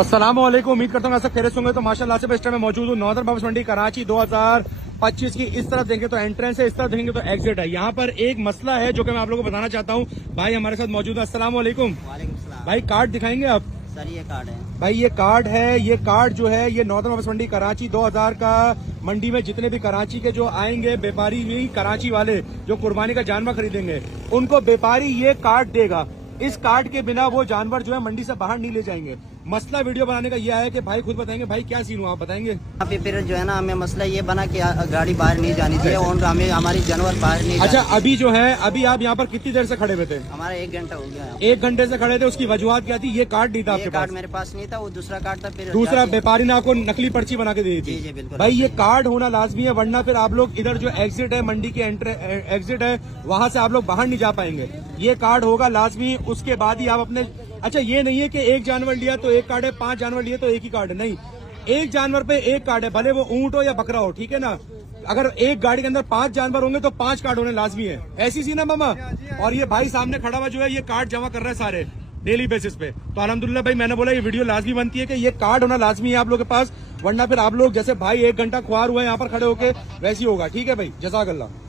अस्सलामुअलैकुम। उम्मीद करता हूँ ऐसा खैरियत होंगे। तो माशाल्लाह से बेस्ट में मौजूद हूँ नॉर्दर्न बाबस मंडी कराची 2025 की। इस तरफ देंगे तो एंट्रेंस है, इस तरफ देंगे तो एग्जिट है। यहाँ पर एक मसला है जो कि मैं आप लोगों को बताना चाहता हूँ। भाई हमारे साथ मौजूद है। अस्सलामुअलैकुम। वालेकुम सलाम। भाई कार्ड दिखाएंगे आप? सर ये कार्ड है भाई, ये कार्ड है। ये कार्ड जो है ये नॉर्दर्न बाबस मंडी कराची 2000 का मंडी में जितने भी कराची के जो आएंगे व्यापारी, यही कराची वाले जो कुर्बानी का जानवर खरीदेंगे, उनको व्यापारी ये कार्ड देगा। इस कार्ड के बिना वो जानवर जो है मंडी से बाहर नहीं ले जाएंगे। मसला वीडियो बनाने का यह है कि भाई खुद बताएंगे। भाई क्या सीन हुआ आप बताएंगे? यहाँ पे फिर जो है ना हमें मसला ये बना कि गाड़ी बाहर नहीं जानी चाहिए और हमें हमारी जानवर बाहर नहीं अच्छा, जानी अभी जो है अभी आप यहाँ पर कितनी देर से खड़े हुए थे? चाहिए। हमारा 1 घंटा हो गया। 1 घंटे से खड़े थे। उसकी वजूहत क्या थी? ये कार्ड नहीं था आपके ये पास? कार्ड मेरे पास नहीं था, वो दूसरा कार्ड था। फिर दूसरा व्यापारी ने आपको नकली पर्ची बना के दी थी? जी बिल्कुल। भाई ये कार्ड होना लाजमी है, वरना फिर आप लोग इधर जो एग्जिट है, मंडी के एग्जिट है, वहां से आप लोग बाहर नहीं जा पाएंगे। ये कार्ड होगा लाजमी, उसके बाद ही आप अपने। अच्छा, ये नहीं है कि एक जानवर लिया तो एक कार्ड है, 5 जानवर लिए तो एक ही कार्ड है। नहीं, एक जानवर पे एक कार्ड है, भले वो ऊंट हो या बकरा हो, ठीक है ना। अगर एक गाड़ी के अंदर 5 जानवर होंगे तो 5 कार्ड होने लाजमी है। ऐसी सी ना मामा। और ये भाई सामने खड़ा हुआ जो है ये कार्ड जमा कर रहा है सारे डेली बेसिस पे। तो अल्हम्दुलिल्लाह भाई, मैंने बोला ये वीडियो लाजमी बनती है कि ये कार्ड होना लाजमी है आप लोग के पास, वरना फिर आप लोग जैसे भाई 1 घंटा खुआर हुआ है यहाँ पर खड़े होके, वैसे ही होगा। ठीक है भाई, जज़ाकल्लाह।